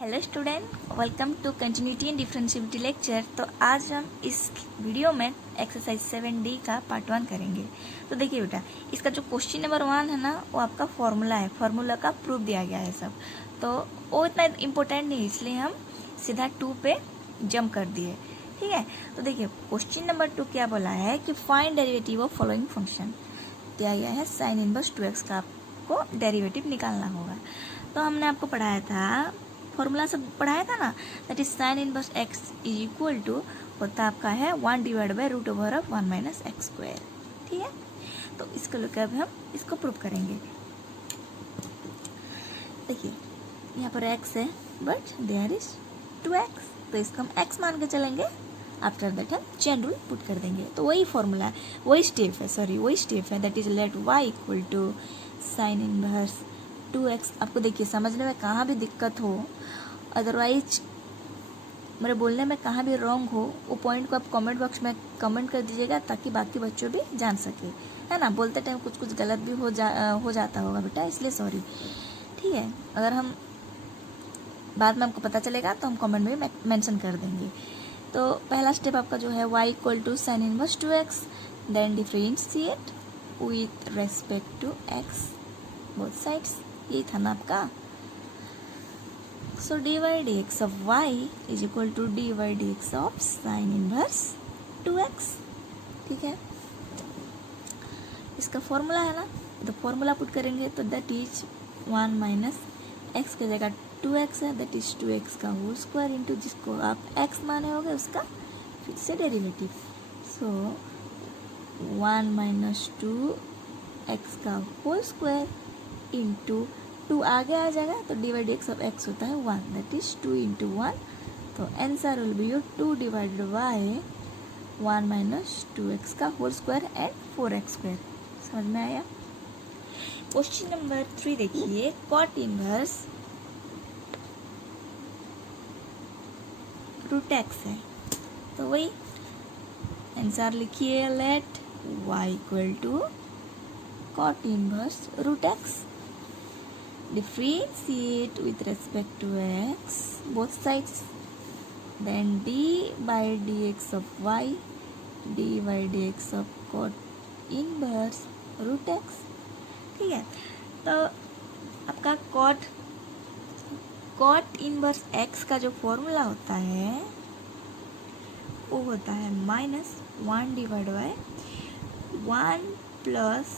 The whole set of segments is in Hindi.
Hello student, welcome to continuity and differentiability lecture. तो आज हम इस वीडियो में एक्सरसाइज 7D का पार्ट 1 करेंगे। तो देखिए बेटा, इसका जो क्वेश्चन नंबर 1 है ना, वो आपका फॉर्मूला है, फॉर्मूला का प्रूफ दिया गया है सब। तो वो इतना इम्पोर्टेंट नहीं, इसलिए हम सीधा 2 पे जंप कर दिए। ठीक है, तो देखिए क्वेश्चन नंबर 2 क्या बोला है कि find derivative of following function. दिया गया है साइन इनवर्स 2x का आपको डेरिवेटिव निकालना होगा। तो हमने आपको पढ़ाया था, फॉर्मूला सब पढ़ाया था ना, that is sine inverse x is equal to होता आपका है 1 divide by root over of 1 minus x square. ठीक है, तो इसको लेकर अब हम इसको प्रूव करेंगे। देखिए यहाँ पर x है बट देयर इज 2x, तो इसको हम x मान के चलेंगे। आफ्टर दैट हम चेन रूल पुट कर देंगे। तो वही फॉर्मूला है, वही स्टेप है that is let y equal to sine inverse 2x। आपको देखिए समझने में कहाँ भी दिक्कत हो, अदरवाइज मेरे बोलने में कहाँ भी रॉन्ग हो, वो पॉइंट को आप कमेंट बॉक्स में कमेंट कर दीजिएगा ताकि बाकी बच्चों भी जान सके, है ना। बोलते टाइम कुछ गलत भी हो जाता होगा बेटा, इसलिए सॉरी। ठीक है, अगर हम बाद में हमको पता चलेगा तो हम कमेंट में मेंशन कर देंगे। तो पहला स्टेप आपका जो है y equal to sine inverse 2x, then differentiate with respect to x both sides. यही था ना आपका। So dy dx of y is equal to dy dx of sine inverse 2x। ठीक है, इसका फॉर्मूला है ना, तो फॉर्मूला पुट करेंगे तो दैट इज 1 माइनस एक्स की जगह 2x है, दैट इज 2x का होल स्क्वायर इंटू जिसको आप x माने होगे उसका फिर से डेरिवेटिव। सो 1 माइनस 2x का होल स्क्वायर इंटू 2 आगे आ जाएगा तो डिवाइड एक्स ऑफ एक्स होता है 1, दैट इज 2 इंटू 1। तो answer will be 2 divided by 1 minus 2x का whole square and 4x square. समझ में आया। क्वेश्चन नंबर 3 देखिए, कॉट इनवर्स रूट एक्स है, तो वही आंसर लिखिए, let y equal to cot inverse root x, differentiate with respect to x both sides, then d by dx of y, dy dx of cot inverse root x। ठीक है, तो आपका cot इनवर्स x का जो फॉर्मूला होता है वो होता है minus 1 divide by 1 plus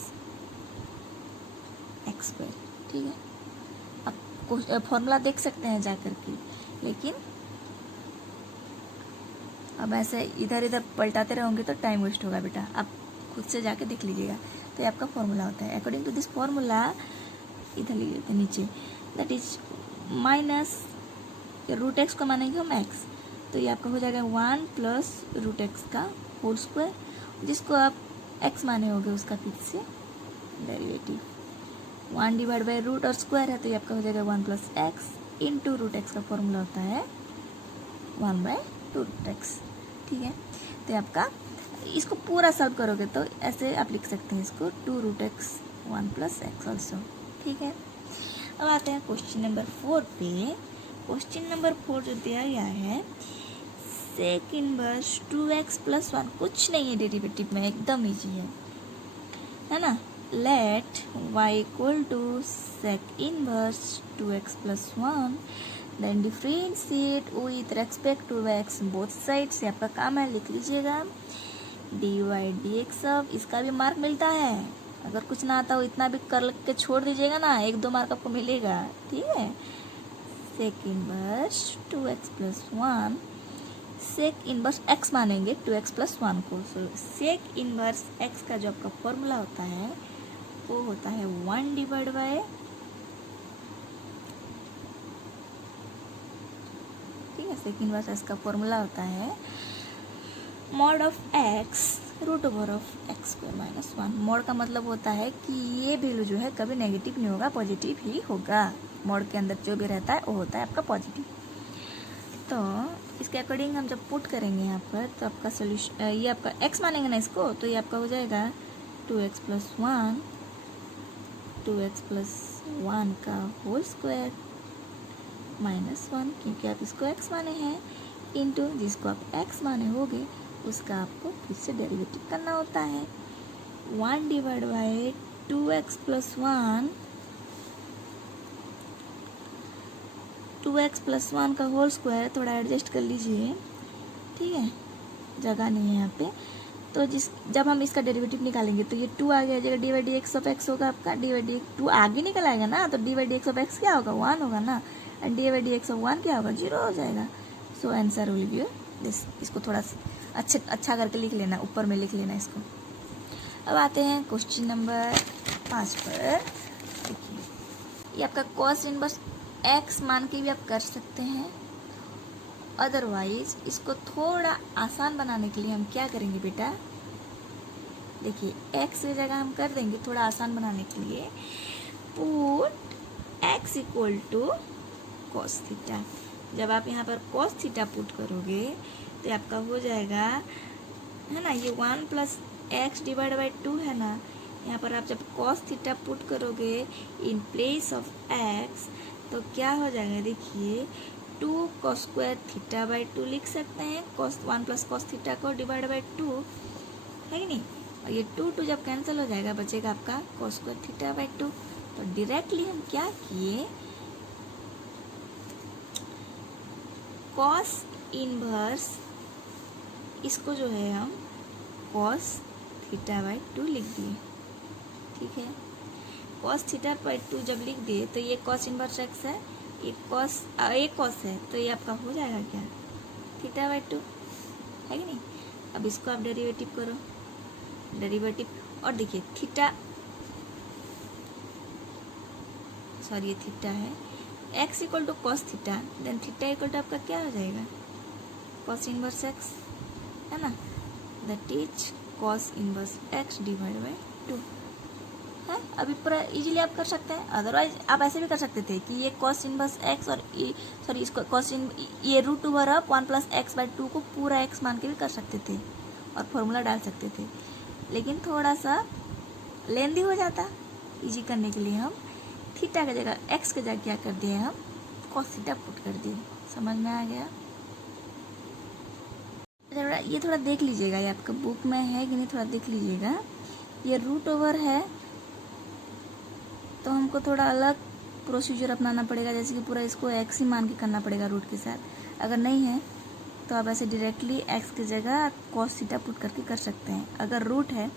x square. ठीक है, फॉर्मूला देख सकते हैं जा करके, लेकिन अब ऐसे इधर इधर पलटाते रहोगे तो टाइम वेस्ट होगा बेटा, आप खुद से जाके देख लीजिएगा। तो ये आपका फॉर्मूला होता है। अकॉर्डिंग टू दिस फॉर्मूला इधर ले लेते नीचे, that is minus root x को मानेंगे हम एक्स, तो ये आपका हो जाएगा 1 प्लस रूट एक्स का होल स्क्वायर, जिसको आप एक्स माने होगे उसका फिर से डेरिवेटिव। 1 डिवाइड बाई रूट और स्क्वायर है तो ये आपका हो जाएगा 1 plus x into root x का फॉर्मूला होता है 1 बाई रूट एक्स। ठीक है, तो आपका इसको पूरा सॉल्व करोगे तो ऐसे आप लिख सकते हैं इसको 2 root x 1 plus x also. ठीक है, अब आते हैं क्वेश्चन नंबर 4 पे। क्वेश्चन नंबर 4 जो दिया गया है, सेक इनवर्स 2x प्लस 1, कुछ नहीं है डेरिवेटिव में, एकदम ईजी है ना। Let y equal to sec inverse 2x plus 1, then differentiate with respect to x both sides। से आपका काम है, लिख लीजिएगा dy dx ऑफ, इसका भी मार्क मिलता है, अगर कुछ ना आता हो इतना भी कर के छोड़ दीजिएगा ना, 1-2 मार्क आपको मिलेगा। ठीक है, sec inverse 2x plus 1, sec inverse x मानेंगे 2x plus 1 को। सो sec इनवर्स x का जो आपका फॉर्मूला होता है वो होता है 1 डिवाइड बाय, ठीक है, सेक इनवर्स एक्स का फॉर्मूला होता है mod of x root over of x square minus 1। Mod का मतलब होता है कि ये वैल्यू जो है कभी नेगेटिव नहीं होगा, पॉजिटिव ही होगा। मॉड के अंदर जो भी रहता है वो होता है आपका पॉजिटिव। तो इसके अकॉर्डिंग हम जब पुट करेंगे यहाँ पर तो आपका सोल्यूशन, ये आपका एक्स मानेंगे ना इसको, तो ये आपका हो जाएगा 2x प्लस 1, 2x प्लस 1 का होल स्क्वायर -1, क्योंकि आप इसको x माने हैं, इंटू जिसको आप x माने होगे उसका आपको फिर से डेरिवेटिव करना होता है। 1 divide by 2x plus 1, 2x plus 1 का होल स्क्वायर, थोड़ा एडजस्ट कर लीजिए, ठीक है, जगह नहीं है यहाँ पे। तो जब हम इसका डेरिवेटिव निकालेंगे तो ये 2 आगे आ जाएगा, D by d x of x होगा आपका, डी बाई डी 2 आगे निकल आएगा ना, तो D by d x of x क्या होगा, 1 होगा ना, and D by d x of 1 क्या होगा, 0 हो जाएगा। So answer will be this. इसको थोड़ा अच्छा करके लिख लेना, ऊपर में लिख लेना इसको। अब आते हैं क्वेश्चन नंबर 5 पर। देखिए ये आपका कॉस इनवर्स एक्स मान के भी आप कर सकते हैं, अदरवाइज इसको थोड़ा आसान बनाने के लिए हम क्या करेंगे बेटा, देखिए x की जगह हम कर देंगे थोड़ा आसान बनाने के लिए, put x equal to cos theta. जब आप यहाँ पर कॉस थीटा पुट करोगे तो आपका हो जाएगा, है ना, ये 1 प्लस एक्स डिवाइड बाई 2 है ना, यहाँ पर आप जब कॉस थीटा पुट करोगे इन प्लेस ऑफ x तो क्या हो जाएगा, देखिए 2 कॉस स्क्वायर थीटा बाई 2 लिख सकते हैं, कॉस 1 प्लस कॉस थीटा को डिवाइड बाई 2, है कि नहीं, और ये 2 जब कैंसिल हो जाएगा बचेगा आपका कॉस स्क्वायर थीटा बाई 2। तो डायरेक्टली हम क्या किए, कॉस इनवर्स इसको जो है हम कॉस थीटा बाई 2 लिख दिए, ठीक है। कॉस थीटा बाई 2 जब लिख दिए तो ये कॉस इनवर्स एक्स है, एक कॉस है, तो ये आपका हो जाएगा क्या, थीटा बाई 2, है कि नहीं। अब इसको आप डेरिवेटिव करो, डेरिवेटिव, और देखिए थीटा, सॉरी ये थीटा है, x equal to cos theta, then theta equal to आपका क्या हो जाएगा, कॉस इनवर्स एक्स, है ना, that is cos inverse x divide by 2 है। अभी पूरा इजीली आप कर सकते हैं, अदरवाइज आप ऐसे भी कर सकते थे कि ये कॉस इनवर्स एक्स और सॉरी इसको ये root over up 1 plus x by 2 को पूरा एक्स मान के भी कर सकते थे और फॉर्मूला डाल सकते थे, लेकिन थोड़ा सा लेंदी हो जाता। इजी करने के लिए हम थीटा की जगह एक्स की जगह क्या कर दिए, हम कॉस थीटा पुट कर दिए। समझ में आ गया। ये थोड़ा देख लीजिएगा, ये आपका बुक में है कि नहीं, थोड़ा देख लीजिएगा। ये रूट ओवर है तो हमको थोड़ा अलग प्रोसीजर अपनाना पड़ेगा, जैसे कि पूरा इसको एक्स ही मान के करना पड़ेगा रूट के साथ। अगर नहीं है तो आप ऐसे डायरेक्टली एक्स की जगह कॉस थीटा पुट करके कर सकते हैं। अगर रूट है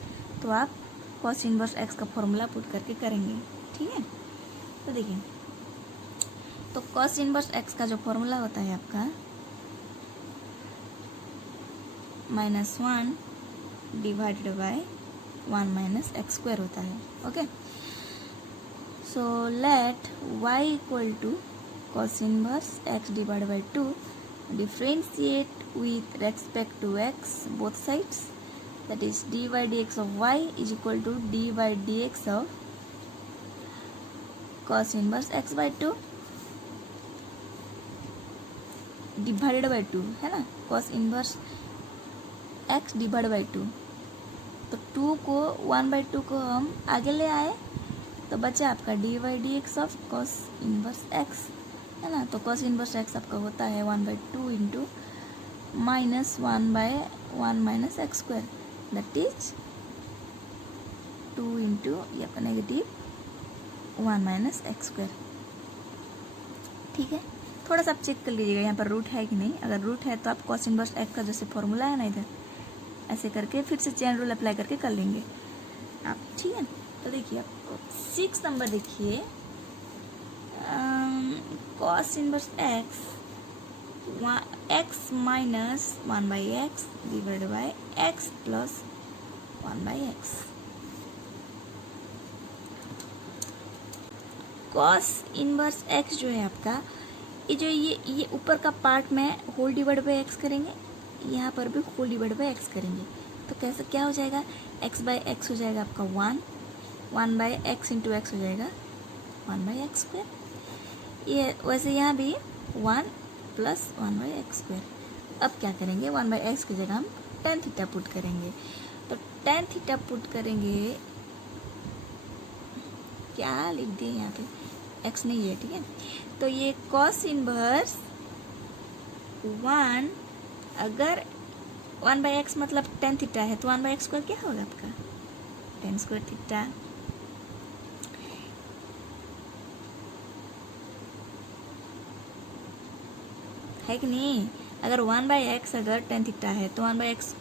तो आप कॉस इनवर्स एक्स का फॉर्मूला पुट करके करेंगे, ठीक है। तो देखिए, तो कॉस इनवर्स एक्स का जो फॉर्मूला होता है आपका -1 divided by 1 minus x square होता है, okay. So let y equal to cos inverse x divided by 2, differentiate with respect to x both sides, that is dy dx of y is equal to dy dx of cos inverse x by 2 divided by 2, है ना, cos inverse x divided by 2। तो 2 को 1/2 को हम आगे ले आए तो बचा आपका D by d x of cos inverse x, है ना। तो कॉस इनवर्स एक्स आपका होता है 1/2 into -1/1 minus x square, that is 2 into ये आपका -1 माइनस एक्स स्क्वायर, ठीक है। थोड़ा सा आप चेक कर लीजिएगा यहाँ पर रूट है कि नहीं। अगर रूट है तो आप कॉस इनवर्स एक्स का जैसे फॉर्मूला है ना, इधर ऐसे करके फिर से चेन रूल अप्लाई करके कर लेंगे आप, ठीक है। तो देखिए आप 6 नंबर देखिए, cos inverse x minus 1/x divided by x plus 1/x। Cos inverse x जो है आपका, ये ऊपर का पार्ट में होल डिवाइड बाय x करेंगे, यहाँ पर भी होल डिवाइड बाय x करेंगे, तो कैसे क्या हो जाएगा, x/x हो जाएगा आपका 1/x इंटू एक्स हो जाएगा 1/x स्क्वायर। ये वैसे यहाँ भी 1 प्लस 1/x स्क्वायर। अब क्या करेंगे, 1/x की जगह हम tan थीटा पुट करेंगे। तो tan थीटा पुट करेंगे, क्या लिख दिए यहाँ पे, एक्स नहीं है, ठीक है। तो ये कॉस इनवर्स 1, अगर 1/x मतलब tan थीटा है तो 1/x स्क्वायर क्या होगा आपका, tan स्क्वायर थीटा। है कि नहीं? अगर 1/x अगर tan थीटा है तो 1/x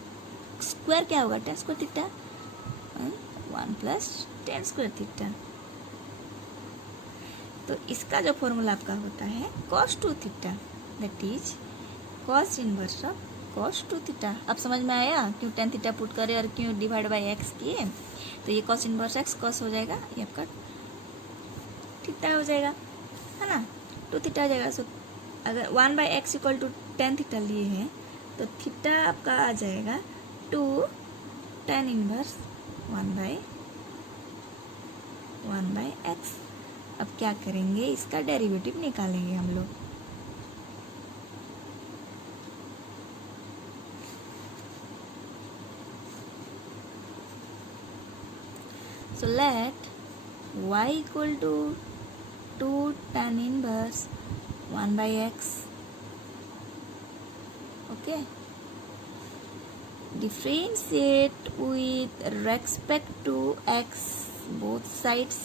स्क्वायर क्या होगा, tan square theta, 1 plus tan square theta. तो इसका जो फॉर्मूला आपका होता है cos 2 theta, that is cos inverse of cos 2 theta. अब समझ में आया क्यों tan थीटा पुट करे और क्यों डिवाइड बाय x किए। तो ये cos इनवर्स x cos हो जाएगा, ये आपका थीटा हो जाएगा, है ना, 2 थीटा हो जाएगा। सो अगर 1/x equal to tan theta लिए हैं तो थीटा आपका आ जाएगा 2 tan इनवर्स 1/x। अब क्या करेंगे, इसका डेरिवेटिव निकालेंगे हम लोग। So let y equal to 2 tan inverse 1/x. Okay. Differentiate with respect to x both sides.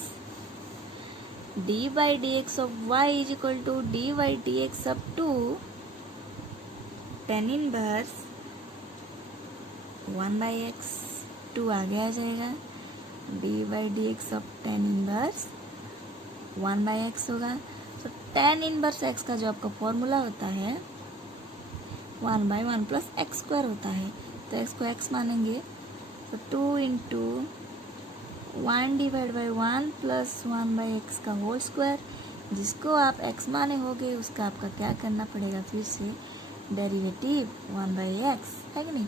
d by dx of y is equal to d by dx up to tan inverse 1/x। 2 आगे आ जाएगा, d by dx of tan inverse 1/x होगा। तो tan इनवर्स x का जो आपका फॉर्मूला होता है 1/1 प्लस एक्स स्क्वायर होता है। तो x को x मानेंगे तो 2 into 1 divide by 1 plus 1/x का होल स्क्वायर, जिसको आप x माने होगे उसका आपका क्या करना पड़ेगा, फिर से डेरिवेटिव 1/x, है कि नहीं।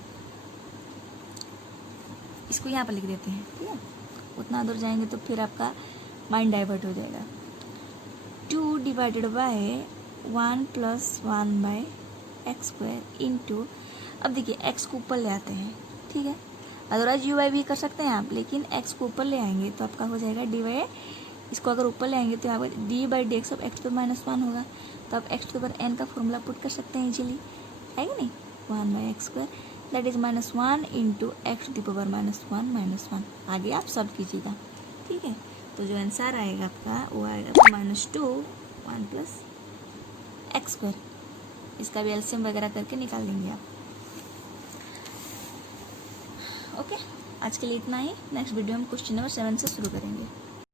इसको यहाँ पर लिख देते हैं, ठीक है। उतना दूर जाएंगे तो फिर आपका माइंड डाइवर्ट हो जाएगा। 2 divided by 1 plus 1/x square into, अब देखिए x को ऊपर ले आते हैं, ठीक है। अदरवाइज यू वाई भी कर सकते हैं आप, लेकिन x को ऊपर ले आएंगे तो आपका हो जाएगा डी बाई, इसको अगर ऊपर ले आएंगे तो यहाँ पर d by d x of x to the minus 1 होगा। तो आप x to the power n का फॉर्मूला पुट कर सकते हैं इजीली, है कि नहीं। 1/x square that is -1 into x to the power -1 आगे आप सब कीजिएगा, ठीक है। तो जो आंसर आएगा आपका वो आएगा -2 1 प्लस एक्स स्क्वायर। इसका भी एलसीएम वगैरह करके निकाल देंगे आप। ओके, आज के लिए इतना ही। नेक्स्ट वीडियो हम क्वेश्चन नंबर 7 से शुरू करेंगे।